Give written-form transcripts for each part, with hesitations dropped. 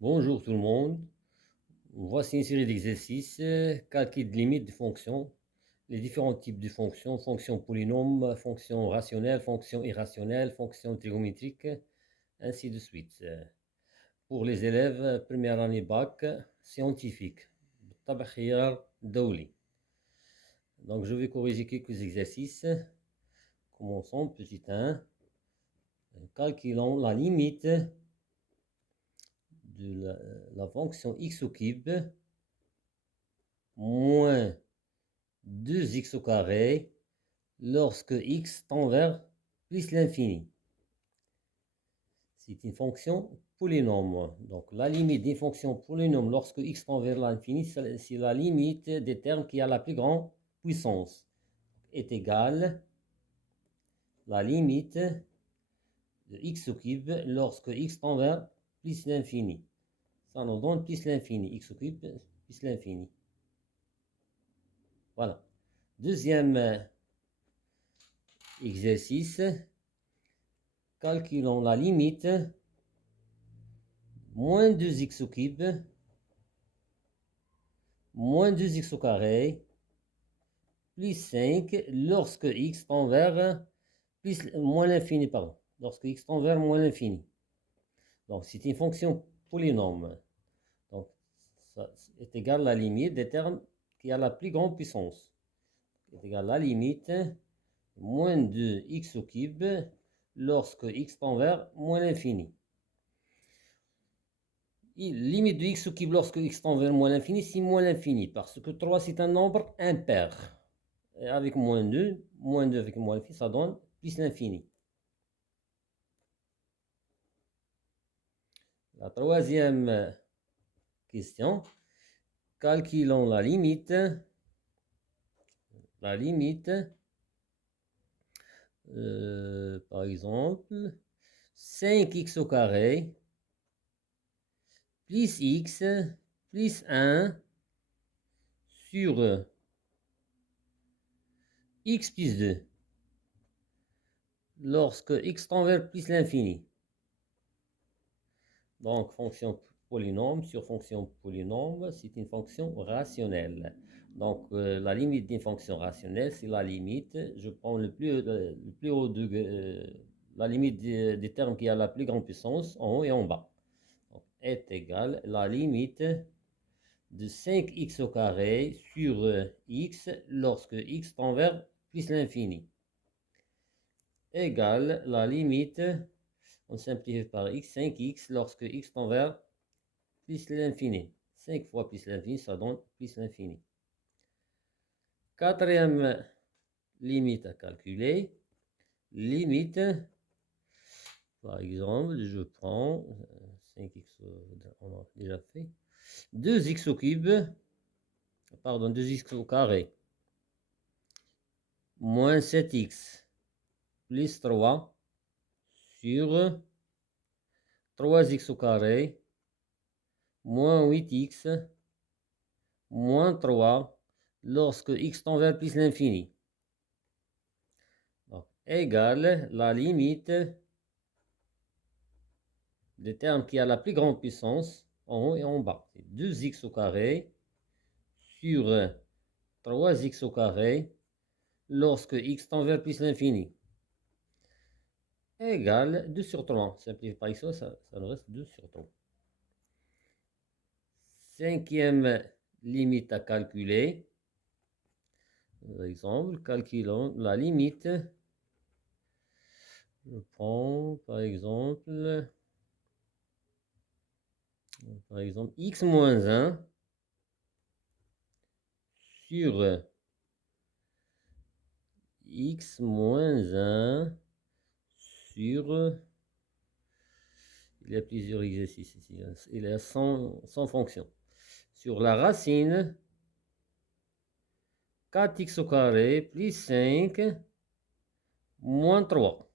Bonjour tout le monde. Voici une série d'exercices, calcul de limites de fonctions, les différents types de fonctions, fonctions polynômes, fonctions rationnelles, fonctions irrationnelles, fonctions trigonométriques, ainsi de suite. Pour les élèves, première année bac, scientifique. بالطبع خيار دولي. Donc je vais corriger quelques exercices. Commençons, petit 1. Calculons la limite de la fonction x au cube moins 2x au carré lorsque x tend vers plus l'infini. C'est une fonction polynôme. Donc la limite des fonctions polynômes lorsque x tend vers l'infini, c'est la limite des termes qui a la plus grande puissance. Est égale la limite de x au cube lorsque x tend vers plus l'infini. Ça nous donne plus l'infini. X au cube plus l'infini. Voilà. Deuxième exercice. Calculons la limite moins 2x au cube moins 2x au carré plus 5 lorsque x tend vers moins l'infini, pardon. Lorsque x tend vers moins l'infini. Donc c'est une fonction polynôme. Donc ça est égal à la limite des termes qui a la plus grande puissance. Est égal à la limite moins 2x au cube lorsque x tend vers moins l'infini. Limite de x au cube lorsque x tend vers moins l'infini, c'est moins l'infini, parce que 3 c'est un nombre impair. Et avec moins 2 avec moins l'infini, ça donne plus l'infini. La troisième question, calculons la limite par exemple, 5x au carré plus x plus 1 sur x plus 2 lorsque x tend vers plus l'infini. Donc, fonction polynôme sur fonction polynôme, c'est une fonction rationnelle. Donc, la limite d'une fonction rationnelle, c'est la limite, je prends le plus haut degré, la limite des termes qui a la plus grande puissance, en haut et en bas. Donc, est égale la limite de 5x au carré sur x lorsque x tend vers plus l'infini. Égale la limite, on simplifie par x, 5x lorsque x tend vers plus l'infini. 5 fois plus l'infini, ça donne plus l'infini. Quatrième limite à calculer. Limite, par exemple, je prends 5x, on a déjà fait. 2x au cube, pardon, 2x au carré, moins 7x, plus 3, sur 3x au carré, moins 8x, moins 3, lorsque x tend vers plus l'infini. Égale la limite des termes qui a la plus grande puissance en haut et en bas. 2x au carré sur 3x au carré lorsque x tend vers plus l'infini. Égale 2 sur 3. Simplifié par x, ça nous reste 2 sur 3. Cinquième limite à calculer. Par exemple, calculons la limite. Je prends par exemple x moins 1 sur x moins 1 sur... Il y a plusieurs exercices ici. Il y a 100 fonctions. Sur la racine 4x au carré plus 5 moins 3.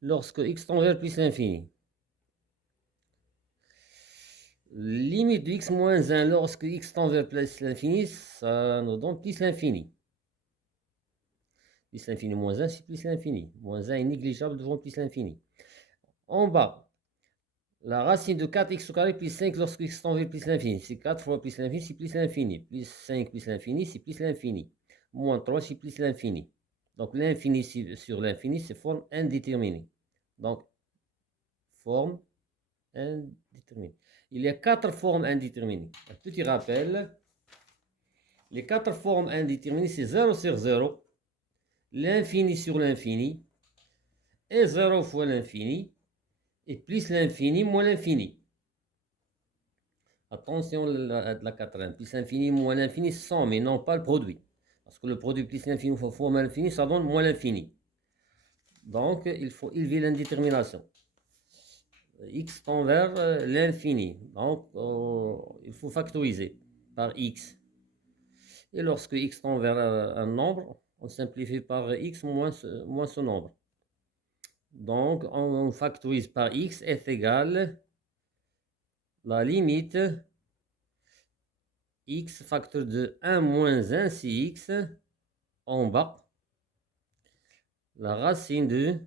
Lorsque x tend vers plus l'infini. Limite de x moins 1 lorsque x tend vers plus l'infini, ça nous donne plus l'infini. Plus l'infini moins 1, c'est plus l'infini. Moins 1 est négligeable devant plus l'infini. En bas, La racine de 4x au carré plus 5 lorsque x tend vers plus l'infini. C'est 4 fois plus l'infini, c'est plus l'infini. Plus 5 plus l'infini, c'est plus l'infini. Moins 3, c'est plus l'infini. Donc l'infini sur l'infini, c'est forme indéterminée. Donc, forme indéterminée. Il y a 4 formes indéterminées. Un petit rappel. Les 4 formes indéterminées, c'est 0 sur 0, l'infini sur l'infini, et 0 fois l'infini, et plus l'infini moins l'infini. Attention à la quatrième. Plus l'infini moins l'infini, 100, mais non pas le produit. Parce que le produit plus l'infini fois moins l'infini, ça donne moins l'infini. Donc, il faut élever l'indétermination. X tend vers l'infini. Donc, il faut factoriser par x. Et lorsque x tend vers un nombre, on simplifie par x moins ce nombre. Donc, on factorise par x est égal la limite x facteur de 1 moins 1, c'est x en bas. La racine de,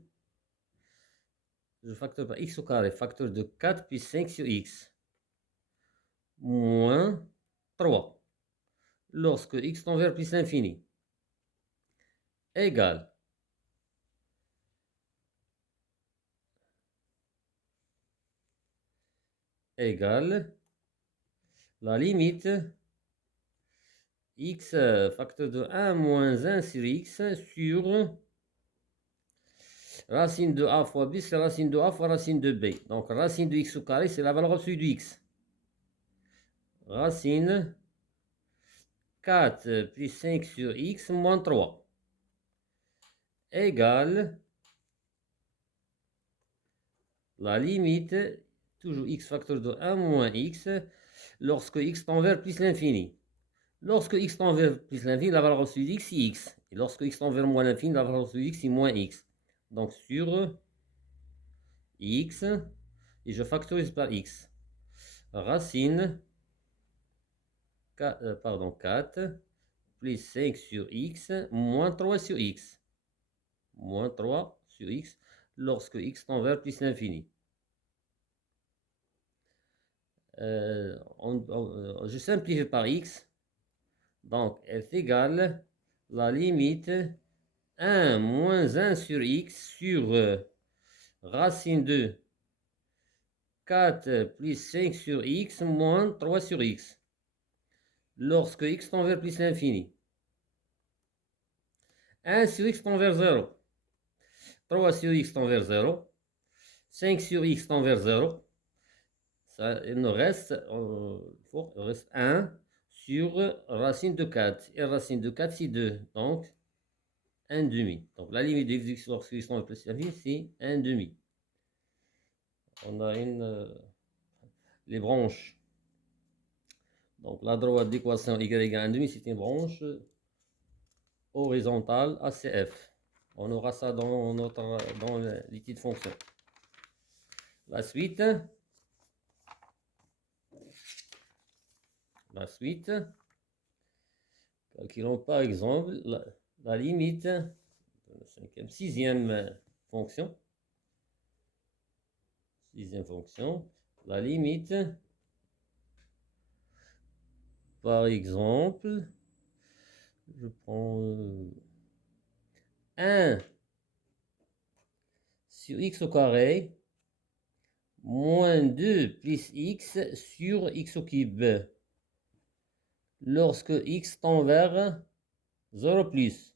je facteur par x au carré, facteur de 4 plus 5 sur x, moins 3, lorsque x tend vers plus l'infini, égale la limite x facteur de 1 moins 1 sur x sur racine de a fois b, c'est racine de a fois racine de b. Donc racine de x au carré, c'est la valeur absolue de x. Racine 4 plus 5 sur x moins 3 égale la limite, toujours x facteur de 1 moins x, lorsque x tend vers plus l'infini. Lorsque x tend vers plus l'infini, la valeur absolue de x, c'est x. Et lorsque x tend vers moins l'infini, la valeur absolue de x, c'est moins x. Donc sur x, et je factorise par x. Racine 4 plus 5 sur x moins 3 sur x. Moins 3 sur x lorsque x tend vers plus l'infini. Je simplifie par x. Donc, est égal la limite 1 moins 1 sur x sur racine de 4 plus 5 sur x moins 3 sur x. Lorsque x tend vers plus l'infini. 1 sur x tend vers 0. 3 sur x tend vers 0. 5 sur x tend vers 0. Ça, il nous reste, il reste 1 sur racine de 4. Et racine de 4, c'est 2. Donc, 1 demi. Donc, la limite de x lorsque x tend vers plus l'infini, c'est 1 demi. On a les branches. Donc, la droite d'équation y égale 1 demi, c'est une branche horizontale ACF. On aura ça dans l'étude de fonction. La suite, calculons par exemple la limite de la sixième fonction. La limite, par exemple, je prends 1 sur x au carré moins 2 plus x sur x au cube lorsque x tend vers 0 plus.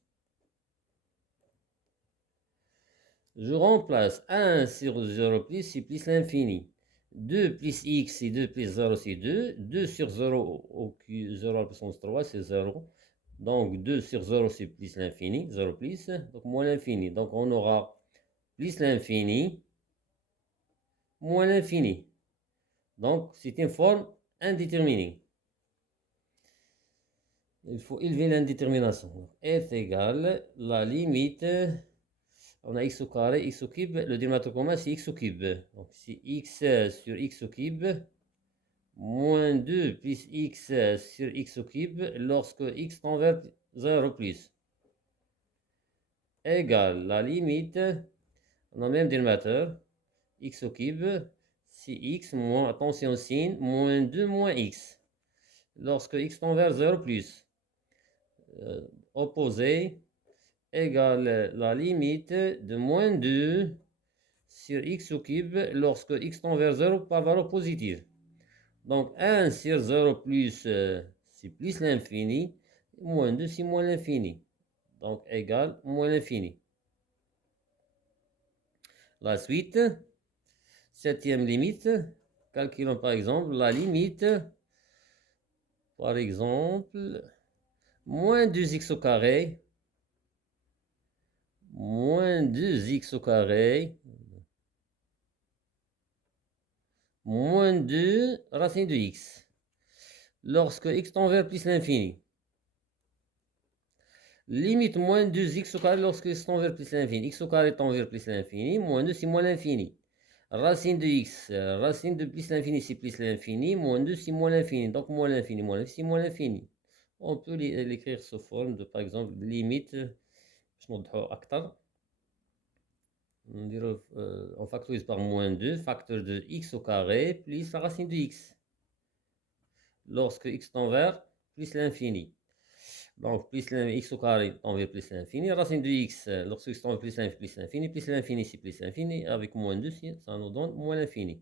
Je remplace 1 sur 0 plus, c'est plus l'infini. 2 plus x, c'est 2 plus 0, c'est 2. 2 sur 0 au cube, 0 à la puissance 3, c'est 0. Donc 2 sur 0, c'est plus l'infini, 0 plus, donc moins l'infini. Donc on aura plus l'infini, moins l'infini. Donc c'est une forme indéterminée. Il faut élever l'indétermination. Est égal la limite, on a x au carré, x au cube, le dénominateur commun c'est x au cube. Donc c'est x sur x au cube moins 2 plus x sur x au cube lorsque x tend vers 0 plus. Égale la limite, on a même dénominateur, x au cube, si x moins, attention signe, moins 2 moins x. Lorsque x tend vers 0 plus, opposé, égale la limite de moins 2 sur x au cube lorsque x tend vers 0 par valeur positive. Donc 1 sur 0 plus, c'est plus l'infini, moins 2 c'est moins l'infini. Donc égale moins l'infini. La suite, septième limite, calculons par exemple la limite, par exemple, moins 2x au carré, moins 2x au carré, moins 2 racine de x, lorsque x tend vers plus l'infini. Limite moins 2x au carré lorsque x tend vers plus l'infini. X au carré tend vers plus l'infini, moins 2 c'est moins l'infini. Racine de x, racine de plus l'infini c'est plus l'infini, moins 2 c'est moins l'infini, donc moins l'infini, moins l'infini c'est moins l'infini. On peut l'écrire sous forme de, par exemple, limite, on factorise par moins 2, facteur de x au carré, plus la racine de x. Lorsque x tend vers plus l'infini. Donc, plus x au carré tend vers plus l'infini. Racine de x, lorsque x tend vers plus l'infini, plus l'infini, c'est plus l'infini. Avec moins 2, ça nous donne moins l'infini.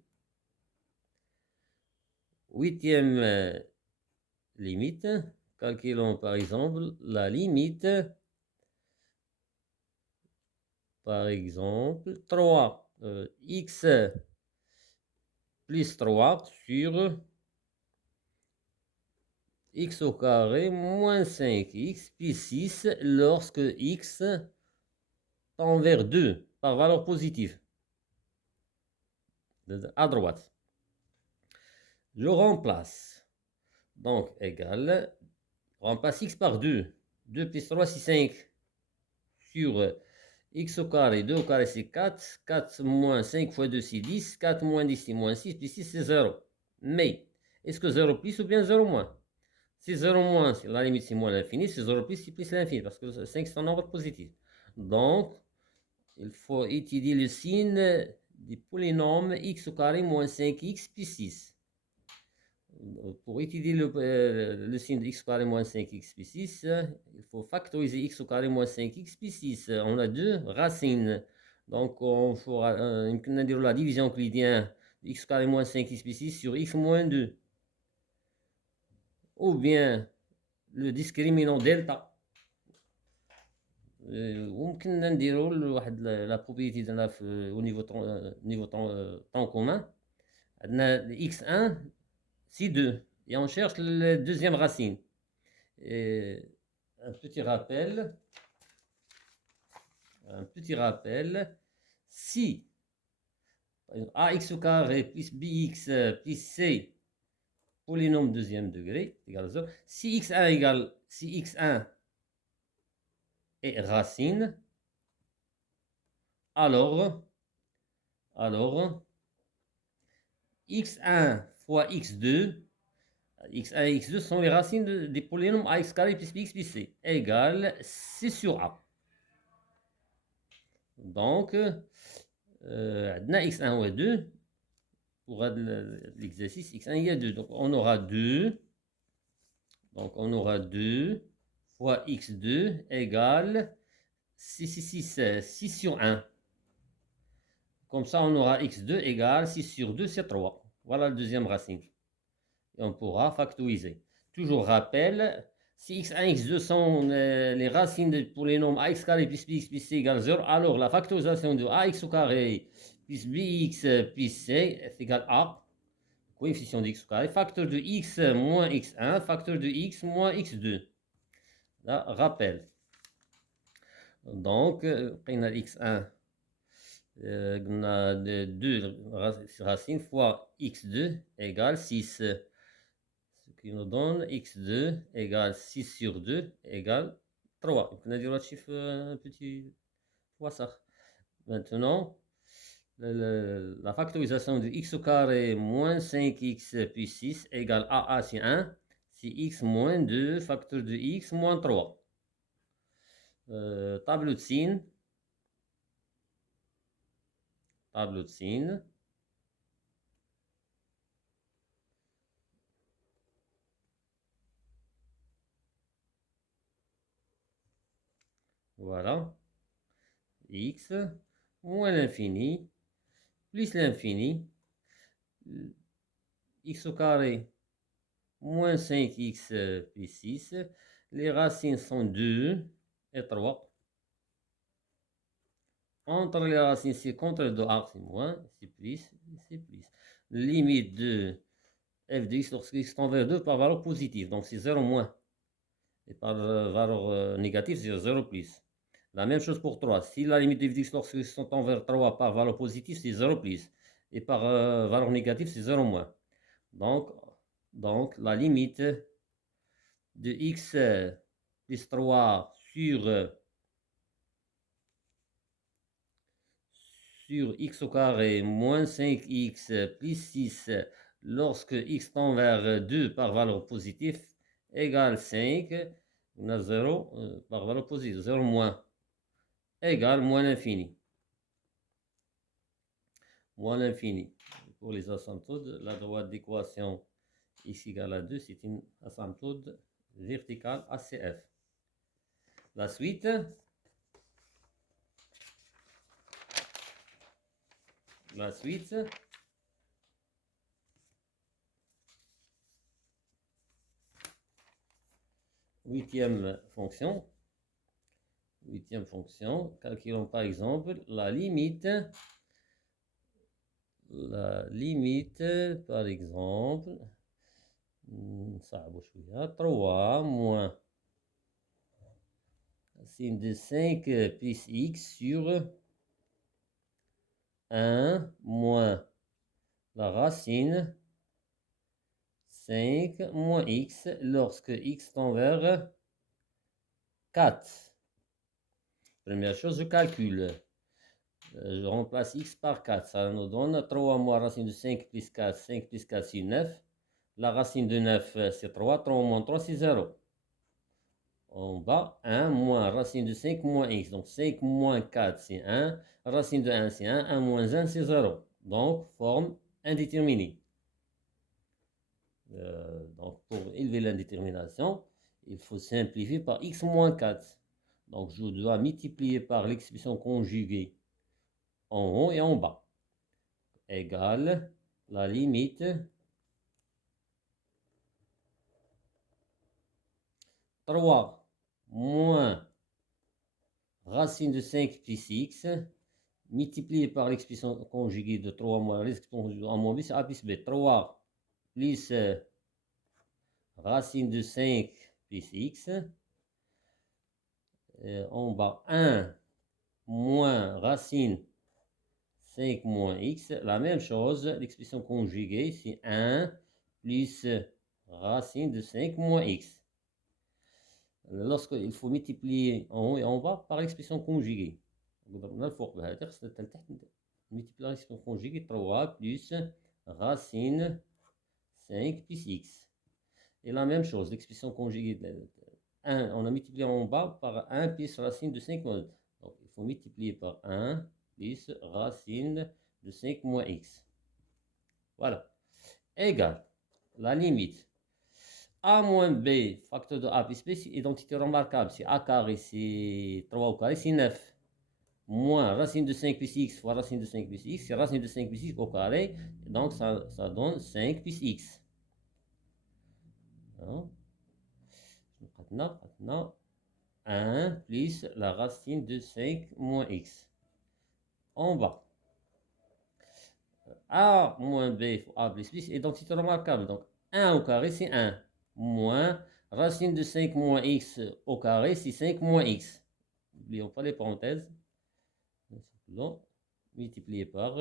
Huitième limite. Calculons par exemple la limite, par exemple, 3 x plus 3 sur x au carré moins 5x plus 6 lorsque x tend vers 2 par valeur positive à droite. Je remplace. Donc, égal, remplace x par 2. 2 plus 3, c'est 5. Sur x au carré, 2 au carré, c'est 4. 4 moins 5 fois 2, c'est 10. 4 moins 10, c'est moins 6. Plus 6, c'est 0. Mais, est-ce que 0 plus ou bien 0 moins? Si 0 moins, la limite, c'est moins l'infini. Si 0 plus, c'est plus l'infini. Parce que 5, c'est un nombre positif. Donc, il faut étudier le signe du polynôme x au carré moins 5x plus 6. Pour étudier le signe de x au carré moins 5x plus 6, il faut factoriser x au carré moins 5x plus 6. On a deux racines. Donc, on fera la division euclidienne de x au carré moins 5x plus 6 sur x moins 2. Ou bien le discriminant delta. وممكن نديروا واحد لا بروبريتي ديالنا au niveau temps commun. عندنا x1 c'est 2 et on cherche la deuxième racine. Et un petit rappel, si ax au carré plus bx plus c polynôme deuxième degré égale 0, si x1 est racine, alors x1 fois x2, x1 et x2 sont les racines des polynômes ax carré plus bx plus c, égale c sur a. Donc, عندنا x1 ou 2, pour l'exercice x1 il y a 2. Donc, on aura 2. Donc, on aura 2 fois x2 égale 6 sur 1. Comme ça, on aura x2 égale 6 sur 2, c'est 3. Voilà la deuxième racine. Et on pourra factoriser. Toujours rappel, si x1 et x2 sont les racines pour les nombres ax carré plus bx plus c égale 0, alors la factorisation de ax au carré plus bx plus c est égal à coefficient de x au carré, facteur de x moins x1, facteur de x moins x2. Là, rappel. Donc, on a x1, on a 2 racines fois x2 égale 6. Ce qui nous donne x2 égale 6 sur 2 égale 3. On a dit le chiffre un petit fois ça. Maintenant, la factorisation de x au carré moins 5x plus 6 égale a c'est 1. C'est x moins 2, facteur de x moins 3. Tableau de signe. Tableau de signe. Voilà. X moins l'infini plus l'infini. X au carré moins 5x plus 6. Les racines sont 2 et 3. Entre les racines, c'est contre le 2 c'est moins, c'est plus, c'est plus. Limite de f de x lorsque x tend vers 2 par valeur positive, donc c'est 0 moins. Et par valeur négative, c'est 0 plus. La même chose pour 3. Si la limite de f de x lorsque x tend vers 3 par valeur positive, c'est 0 plus. Et par valeur négative, c'est 0 moins. Donc, la limite de x plus 3 sur x au carré moins 5x plus 6 lorsque x tend vers 2 par valeur positive égale 5. On a 0 par valeur positive, 0 moins égale moins l'infini. Moins l'infini. Pour les asymptotes, la droite d'équation x égale à 2, c'est une asymptote verticale ACF. La suite. La suite. Huitième fonction. Huitième fonction. Calculons par exemple la limite. La limite, par exemple, ça a 3 moins racine de 5 plus x sur 1 moins la racine 5 moins x lorsque x tend vers 4. Première chose, je calcule. Je remplace x par 4. Ça nous donne 3 moins racine de 5 plus 4. 5 plus 4, c'est 9. La racine de 9, c'est 3. 3 moins 3, c'est 0. En bas, 1 moins racine de 5 moins x. Donc 5 moins 4, c'est 1. Racine de 1, c'est 1. 1 moins 1, c'est 0. Donc, forme indéterminée. Donc, pour élever l'indétermination, il faut simplifier par x moins 4. Donc, je dois multiplier par l'expression conjuguée en haut et en bas. Égale la limite 3 moins racine de 5 plus x multiplié par l'expression conjuguée de 3 moins l'expression conjuguée en moins b, c'est a plus b. 3 plus racine de 5 plus x. En bas, 1 moins racine 5 moins x. La même chose, l'expression conjuguée, c'est 1 plus racine de 5 moins x. Lorsqu'il faut multiplier en haut et en bas par l'expression conjuguée. ضربنا الفوق بهذا خصنا لتحت multiplier l'expression conjuguée 3 plus racine 5 plus x. Et la même chose, l'expression conjuguée de 1, on a multiplié en bas par 1 plus racine de 5 moins. Donc il faut multiplier par 1 plus racine de 5 moins x. Voilà. Égale la limite a moins b, facteur de a plus b, c'est identité remarquable. C'est a carré, c'est 3 au carré, c'est 9. Moins racine de 5 plus x fois racine de 5 plus x, c'est racine de 5 plus x au carré. Donc ça donne 5 plus x. Maintenant, 1 plus la racine de 5 moins x. En bas. A moins b fois a plus b, c'est identité remarquable. Donc 1 au carré, c'est 1. Moins racine de 5 moins x au carré, c'est 5 moins x. N'oublions pas les parenthèses. Donc, multiplié par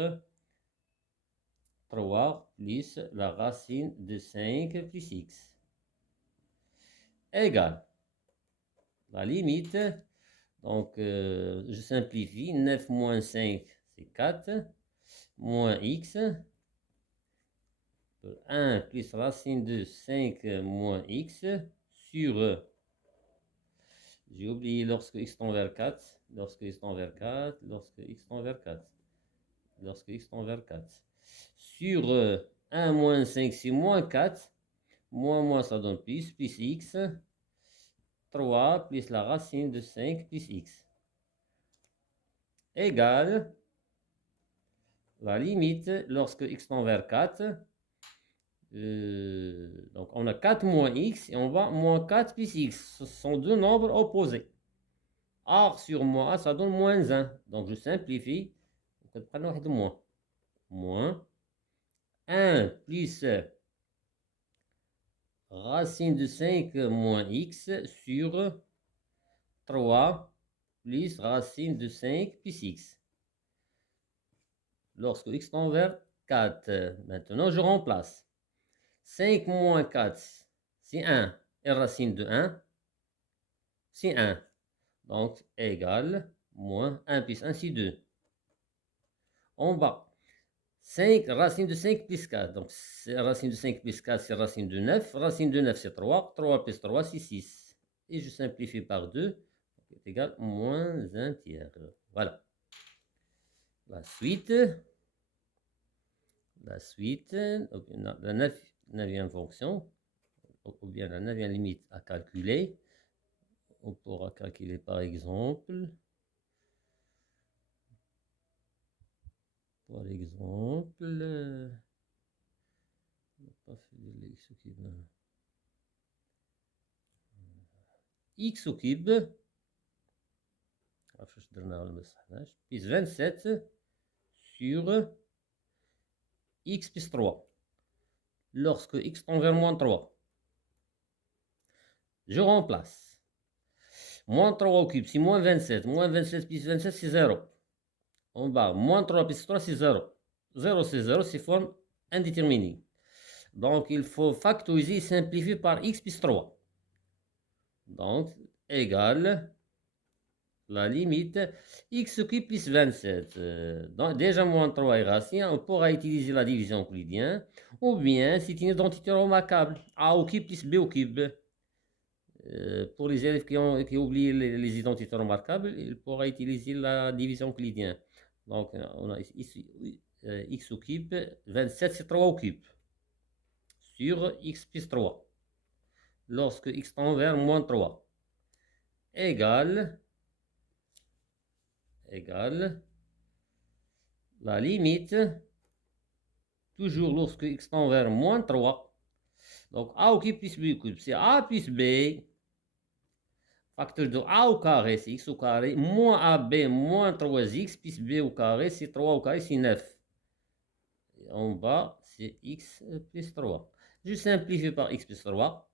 3 plus la racine de 5 plus x. Égale la limite. Donc, je simplifie. 9 moins 5, c'est 4. Moins x. 1 plus racine de 5 moins x sur... J'ai oublié lorsque x tend vers 4. Lorsque x tend vers 4. Lorsque x tend vers 4. Lorsque x tend vers 4. Sur 1 moins 5, c'est moins 4. Moins, ça donne plus x. 3 plus la racine de 5 plus x. égale la limite lorsque x tend vers 4. Donc on a 4 moins x et on va moins 4 plus x. Ce sont deux nombres opposés. A sur moins A, ça donne moins 1. Donc je simplifie. Moins 1 plus racine de 5 moins x sur 3 plus racine de 5 plus x. Lorsque x tend vers 4. Maintenant, je remplace. 5 moins 4, c'est 1. Et racine de 1, c'est 1. Donc, égale moins 1 plus 1, c'est 2. En bas, 5, racine de 5 plus 4. Donc, racine de 5 plus 4, c'est racine de 9. Racine de 9, c'est 3. 3 plus 3, c'est 6. Et je simplifie par 2. C'est égal à moins 1 tiers. Voilà. La suite, la neuvième fonction, ou bien la neuvième limite à calculer. On pourra calculer par exemple, on n'a pas fait de x au cube. X au cube, plus 27 sur x plus 3. Lorsque x tend vers moins 3, je remplace. Moins 3 au cube, c'est moins 27. Moins 27 plus 27, c'est 0. En bas, moins 3 plus 3, c'est 0. 0, c'est 0, c'est forme indéterminée. Donc, il faut factoriser et simplifier par x plus 3. Donc, égale la limite x cube plus 27. Donc, déjà, moins 3 est racine. On pourra utiliser la division euclidienne. Ou bien, c'est une identité remarquable. A au cube plus b au cube. Pour les élèves qui oublient les identités remarquables, il pourra utiliser la division euclidienne. Donc, on a ici x au cube, 27 c'est 3 au cube, sur x plus 3, lorsque x tend vers moins 3, égale la limite, toujours lorsque x tend vers moins 3, donc a au cube plus b au cube, c'est a plus b, facteur de a au carré, c'est x au carré, moins ab, moins 3x, plus b au carré, c'est 3 au carré, c'est 9. Et en bas, c'est x plus 3. Je simplifie par x plus 3.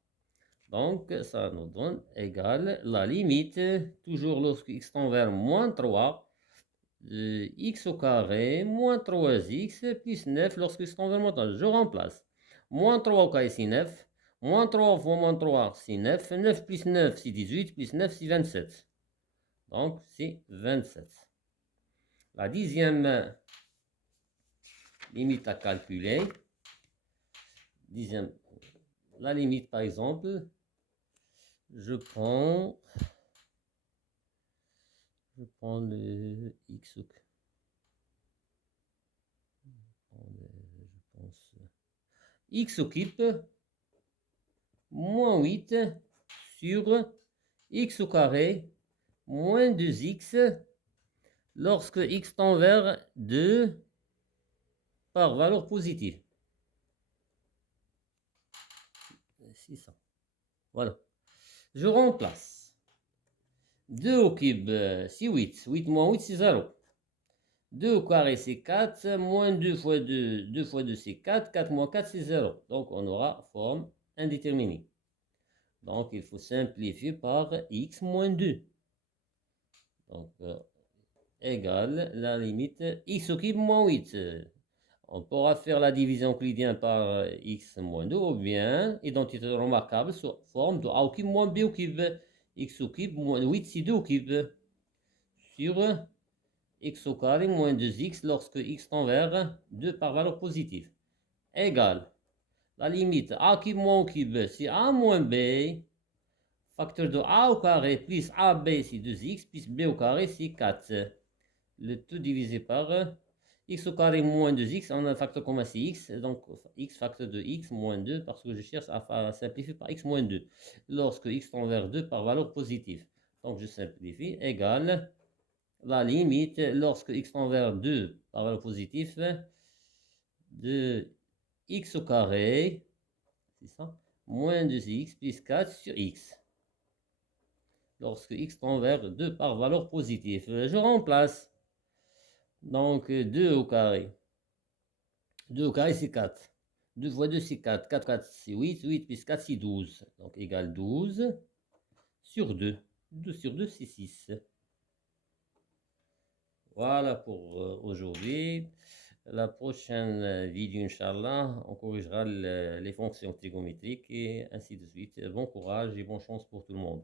Donc, ça nous donne égal la limite, toujours lorsque x tend vers moins 3, x au carré, moins 3x, plus 9 lorsque x tend vers moins 3. Je remplace. Moins 3 au carré, c'est 9. Moins 3 fois moins 3, c'est 9. 9 plus 9, c'est 18. Plus 9, c'est 27. Donc, c'est 27. La dixième limite à calculer. La limite, par exemple, je prends le x au x occupe moins 8 sur x au carré moins 2x lorsque x tend vers 2 par valeur positive. 600. Voilà. Je remplace. 2 au cube, c'est 8. 8 moins 8, c'est 0. 2 au carré, c'est 4. Moins 2 fois 2, 2 fois 2, c'est 4. 4 moins 4, c'est 0. Donc, on aura forme indéterminée. Donc, il faut simplifier par x moins 2. Donc, égale la limite x au cube moins 8. On pourra faire la division euclidienne par x moins 2 ou bien identité remarquable sous forme de a au cube moins b au cube. X au cube moins 8, c'est 2 au cube. Sur x au carré moins 2x lorsque x tend vers 2 par valeur positive. Égale la limite a cube moins au cube, c'est a moins b. Facteur de a au carré plus ab, c'est 2x, plus b au carré, c'est 4. Le tout divisé par x au carré moins 2x, on a un facteur commun, c'est x, donc x facteur de x moins 2, parce que je cherche à simplifier par x moins 2, lorsque x tend vers 2 par valeur positive. Donc je simplifie, égale la limite lorsque x tend vers 2 par valeur positive de x au carré, c'est ça, moins 2x plus 4 sur x. Lorsque x tend vers 2 par valeur positive, je remplace. Donc 2 au carré. 2 au carré, c'est 4. 2 fois 2, c'est 4. 4, 4, c'est 8. 8 plus 4, c'est 12. Donc égale 12 sur 2. 2 sur 2, c'est 6. Voilà pour aujourd'hui. La prochaine vidéo, Inch'Allah, on corrigera les fonctions trigonométriques et ainsi de suite. Bon courage et bonne chance pour tout le monde.